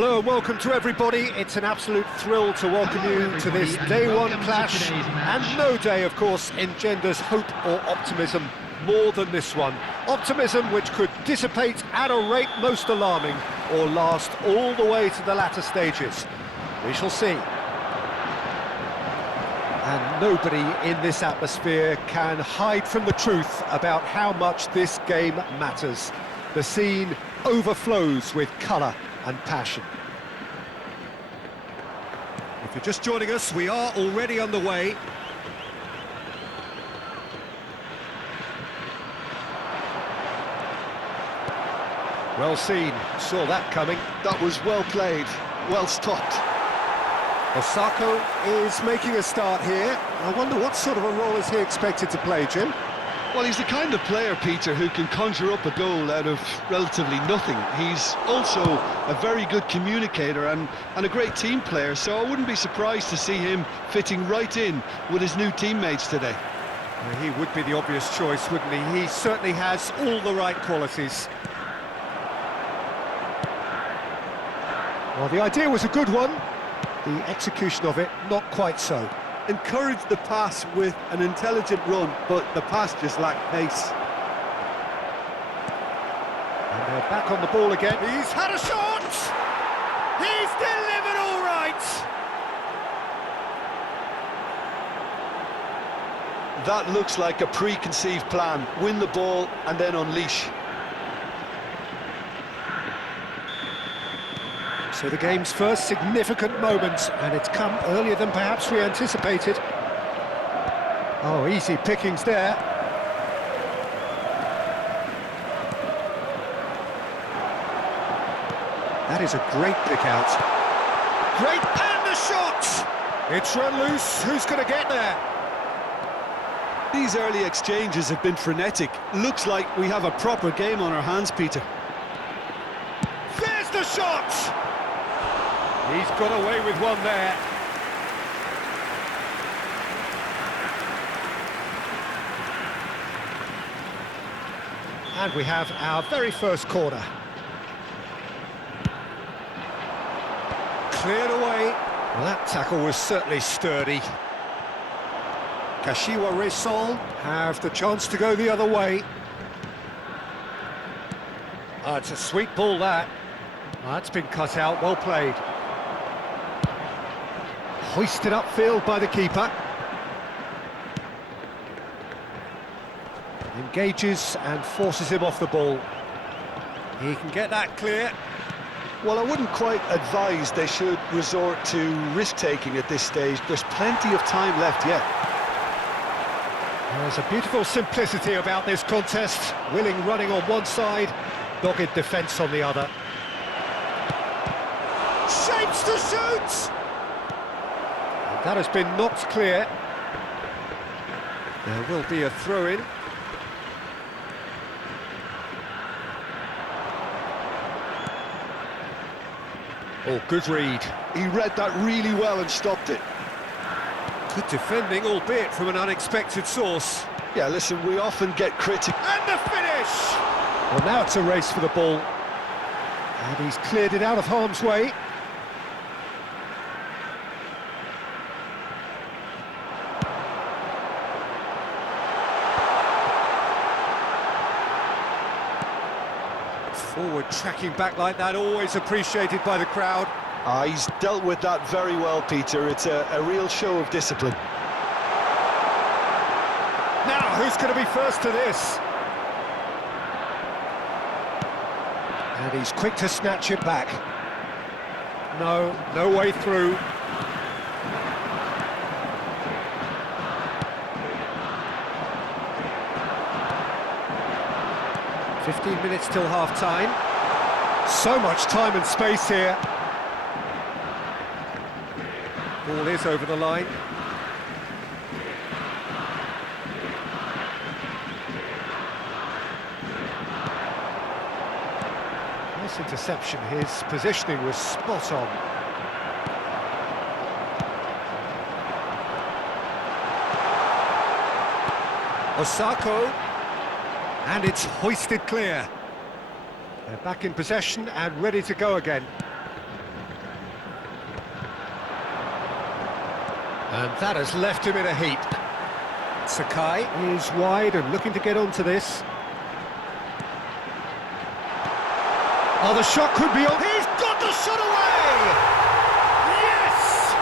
Hello and welcome to everybody. It's an absolute thrill to welcome you to this day one clash, and no day, of course, engenders hope or optimism more than this one. Optimism which could dissipate at a rate most alarming, or last all the way to the latter stages. We shall see. And nobody in this atmosphere can hide from the truth about how much this game matters. The scene overflows with colour and passion. If you're just joining us, we are already underway. Well seen, saw that coming. That was well played, well stopped. Osako is making a start here. I wonder what sort of a role is he expected to play, Jim? Well, he's the kind of player, Peter, who can conjure up a goal out of relatively nothing. He's also a very good communicator and a great team player, so I wouldn't be surprised to see him fitting right in with his new teammates today. Well, he would be the obvious choice, wouldn't he? He certainly has all the right qualities. Well, the idea was a good one. The execution of it, not quite so. Encouraged the pass with an intelligent run, but the pass just lacked pace. And they're back on the ball again. He's had a shot! He's delivered all right! That looks like a preconceived plan. Win the ball and then unleash. So the game's first significant moment, and it's come earlier than perhaps we anticipated. Oh, easy pickings there. That is a great pick out. Great, and the shot! It's run loose, who's going to get there? These early exchanges have been frenetic. Looks like we have a proper game on our hands, Peter. There's the shot! He's got away with one there. And we have our very first corner. Cleared away. Well, that tackle was certainly sturdy. Kashiwa Reysol have the chance to go the other way. Oh, it's a sweet ball, that. Oh, that's been cut out, well played. Hoisted upfield by the keeper. Engages and forces him off the ball. He can get that clear. Well, I wouldn't quite advise they should resort to risk-taking at this stage. There's plenty of time left yet. There's a beautiful simplicity about this contest. Willing running on one side, dogged defence on the other. Shapes to shoot! That has been knocked clear. There will be a throw-in. Oh, good read. He read that really well and stopped it. Good defending, albeit from an unexpected source. Yeah, listen, we often get critical. And the finish! Well, now it's a race for the ball. And he's cleared it out of harm's way. Forward tracking back like that, always appreciated by the crowd. He's dealt with that very well, Peter. It's a real show of discipline. Now, who's going to be first to this? And he's quick to snatch it back. No way through. "15 minutes till half-time. So much time and space here. Ball is over the line. Nice interception. His positioning was spot on. Osako. And it's hoisted clear. They're back in possession and ready to go again. And that has left him in a heap. Sakai is wide and looking to get onto this. Oh, the shot could be on. He's got the shot away! Yes!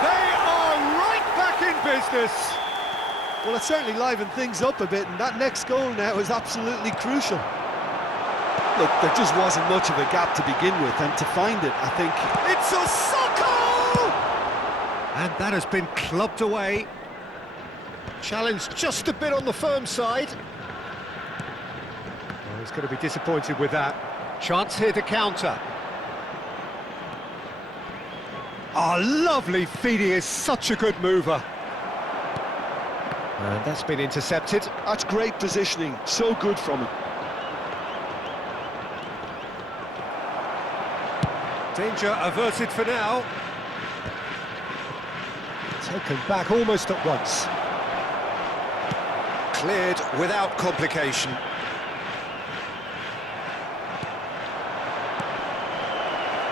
They are right back in business. Well, it certainly livened things up a bit, and that next goal now is absolutely crucial. Look, there just wasn't much of a gap to begin with, and to find it, I think... It's Osako! And that has been clubbed away. Challenged just a bit on the firm side. Well, he's going to be disappointed with that. Chance here to counter. Oh, lovely feed. He is such a good mover. And that's been intercepted. That's great positioning, so good from him. Danger averted for now. Taken back almost at once. Cleared without complication.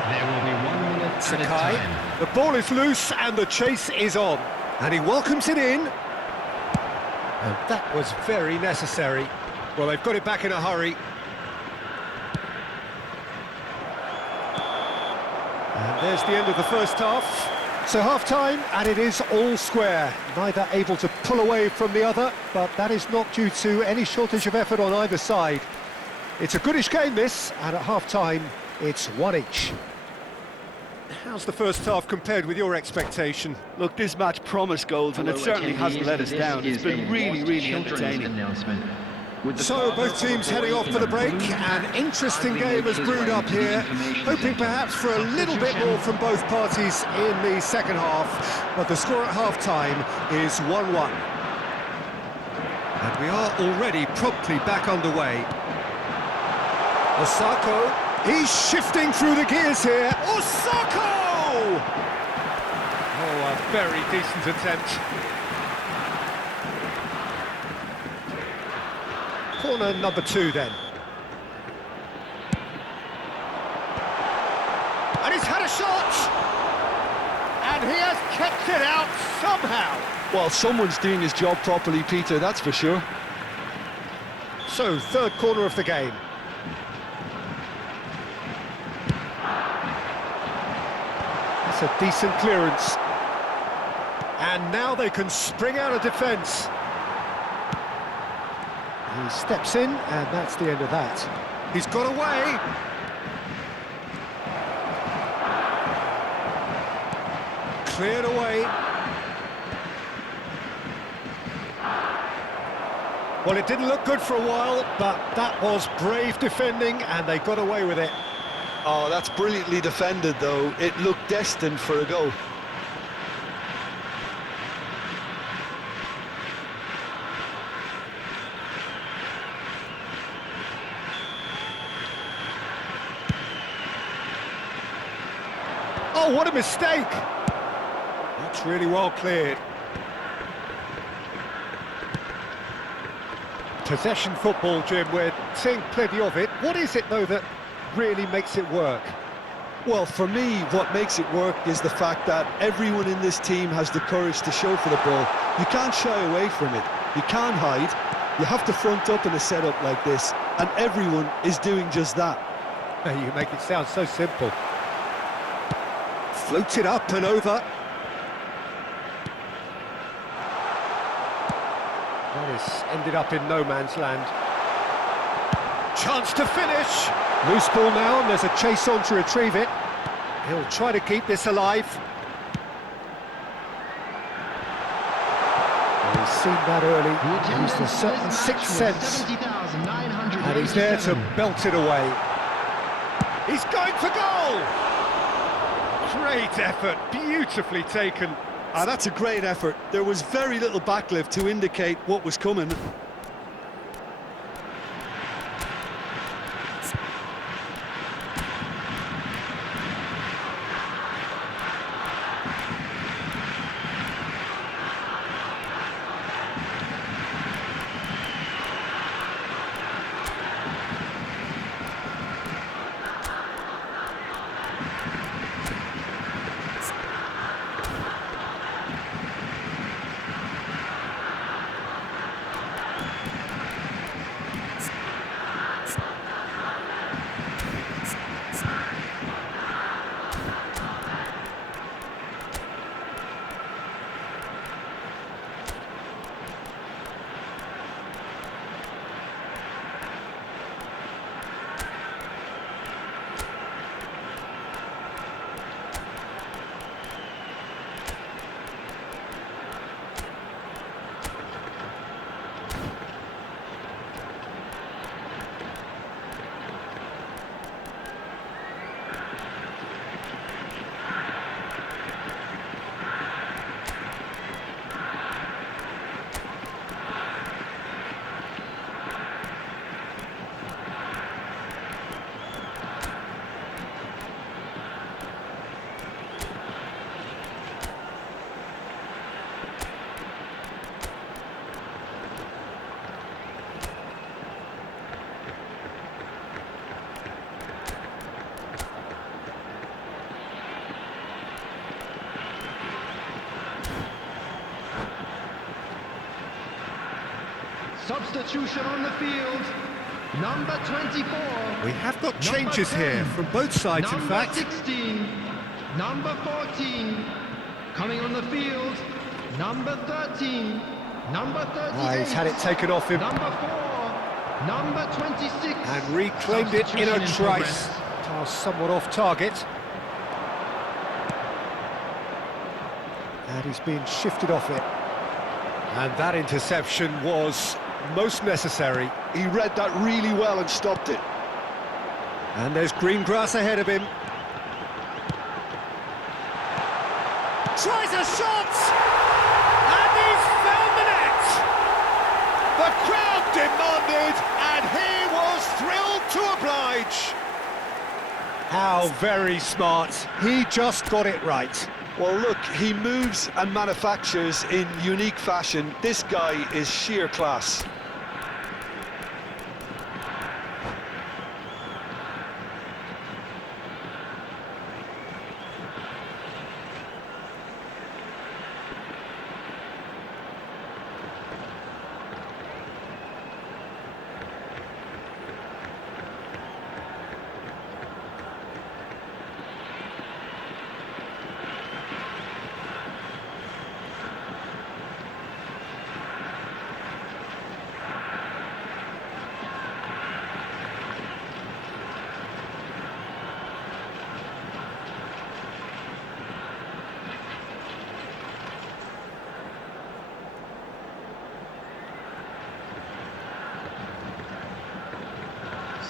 There will be 1 minute Sakai. time. The ball is loose and the chase is on. And he welcomes it in. And that was very necessary. Well, they've got it back in a hurry. And there's the end of the first half. So half-time, and it is all square. Neither able to pull away from the other, but that is not due to any shortage of effort on either side. It's a goodish game, this, and at half-time, it's one each. How's the first half compared with your expectation? Look, this match promised goals, and it certainly hasn't let us down. It's been really entertaining. So both teams heading off for the break. An interesting game has brewed up here, hoping perhaps for a little bit more from both parties in the second half, but the score at half-time is 1-1. And we are already promptly back underway. Osako, he's shifting through the gears here. Osako! Oh, a very decent attempt. Corner number 2 then. And he's had a shot! And he has kept it out somehow. Well, someone's doing his job properly, Peter, that's for sure. So, third corner of the game. That's a decent clearance. And now they can spring out of defence. He steps in, and that's the end of that. He's got away. Cleared away. Well, it didn't look good for a while, but that was brave defending, and they got away with it. Oh, that's brilliantly defended, though. It looked destined for a goal. Oh, what a mistake! That's really well cleared. Possession football, Jim, we're seeing plenty of it. What is it, though, that really makes it work? Well, for me, what makes it work is the fact that everyone in this team has the courage to show for the ball. You can't shy away from it. You can't hide. You have to front up in a setup like this, and everyone is doing just that. You make it sound so simple. Floated up and over. That has ended up in no man's land. Chance to finish. Loose ball now, and there's a chase on to retrieve it. He'll try to keep this alive. Well, he's seen that early. Used a certain sixth sense. And he's there to belt it away. He's going for goal! Great effort, beautifully taken. Ah, that's a great effort. There was very little backlift to indicate what was coming. Substitution on the field. Number 24. We have got changes here from both sides, in Number fact. 16. Number 14. Coming on the field. Number 13. Number 38. He's had it taken off him Number 4. Number 26. and reclaimed it in a Substitution trice. progress. Pass somewhat off target. And he's been shifted off it. And that interception was most necessary. He read that really well and stopped it. And there's green grass ahead of him. Tries a shot! And he's found the net! The crowd demanded, and he was thrilled to oblige. How very smart. He just got it right. Well, look, he moves and manufactures in unique fashion. This guy is sheer class.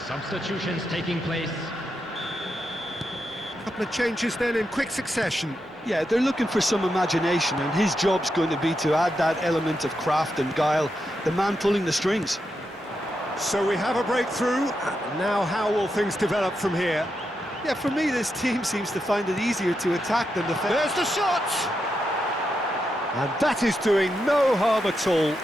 Substitutions taking place. Couple of changes then in quick succession. Yeah, they're looking for some imagination, and his job's going to be to add that element of craft and guile, the man pulling the strings. So we have a breakthrough. Now how will things develop from here? Yeah, for me, this team seems to find it easier to attack than defend. There's the shot! And that is doing no harm at all.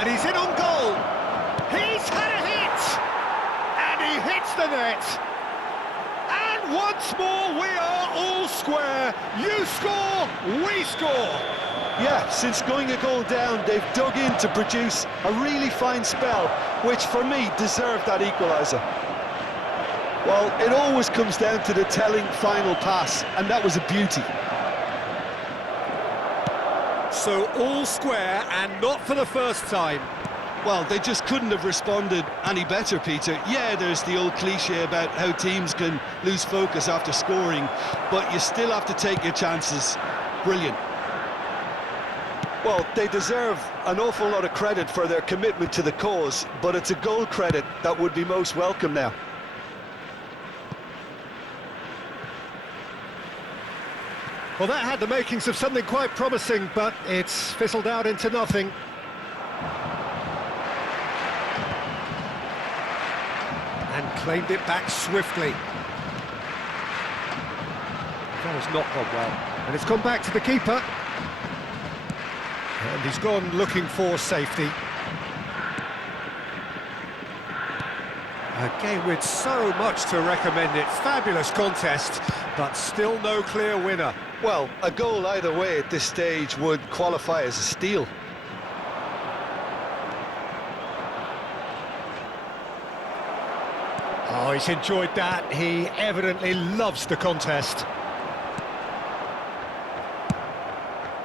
And he's in on goal. He's had a hit! And he hits the net. And once more, we are all square. You score, we score. Yeah, since going a goal down, they've dug in to produce a really fine spell, which for me deserved that equaliser. Well, it always comes down to the telling final pass, and that was a beauty. So all square, and not for the first time. Well, they just couldn't have responded any better, Peter. Yeah, there's the old cliche about how teams can lose focus after scoring, but you still have to take your chances. Brilliant. Well, they deserve an awful lot of credit for their commitment to the cause, but it's a goal credit that would be most welcome now. Well, that had the makings of something quite promising, but it's fizzled out into nothing. And claimed it back swiftly. That has not gone well. And it's gone back to the keeper. And he's gone looking for safety. A game with so much to recommend it. Fabulous contest, but still no clear winner. Well, a goal either way at this stage would qualify as a steal. Oh, he's enjoyed that. He evidently loves the contest.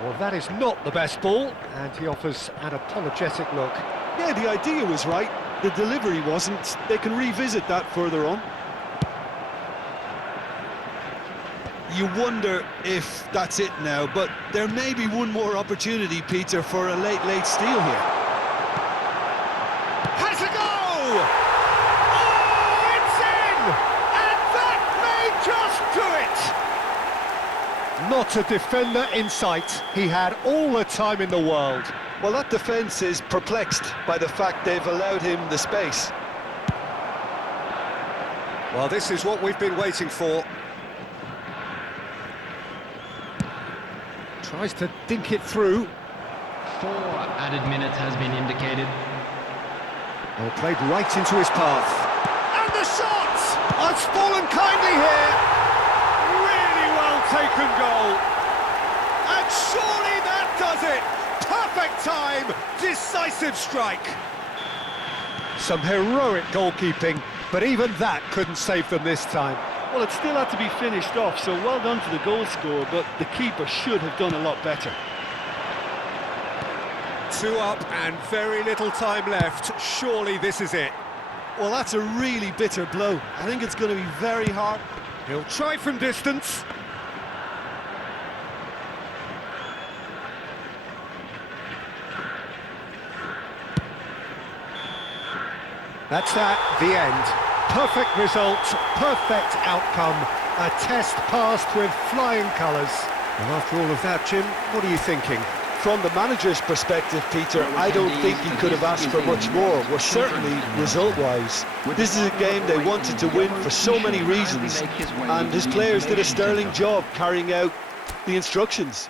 Well, that is not the best ball, and he offers an apologetic look. Yeah, the idea was right, the delivery wasn't. They can revisit that further on. You wonder if that's it now, but there may be one more opportunity, Peter, for a late steal here. Has a go! Oh, it's in! And that may just do it! Not a defender in sight. He had all the time in the world. Well, that defence is perplexed by the fact they've allowed him the space. Well, this is what we've been waiting for. Tries to dink it through. 4 added minutes has been indicated. Oh, played right into his path. And the shot! Oh, it's fallen kindly here. Really well taken goal. And surely that does it. Perfect time, decisive strike. Some heroic goalkeeping, but even that couldn't save them this time. Well, it still had to be finished off, so well done to the goal scorer, but the keeper should have done a lot better. 2 up and very little time left. Surely this is it. Well, that's a really bitter blow. I think it's going to be very hard. He'll try from distance. That's that, the end. Perfect result, perfect outcome. A test passed with flying colours. Well, after all of that, Jim, what are you thinking? From the manager's perspective, Peter, I don't think he could have asked for much more. Well, certainly result-wise. This is a game they wanted to win for so many reasons, and his players did a sterling job carrying out the instructions.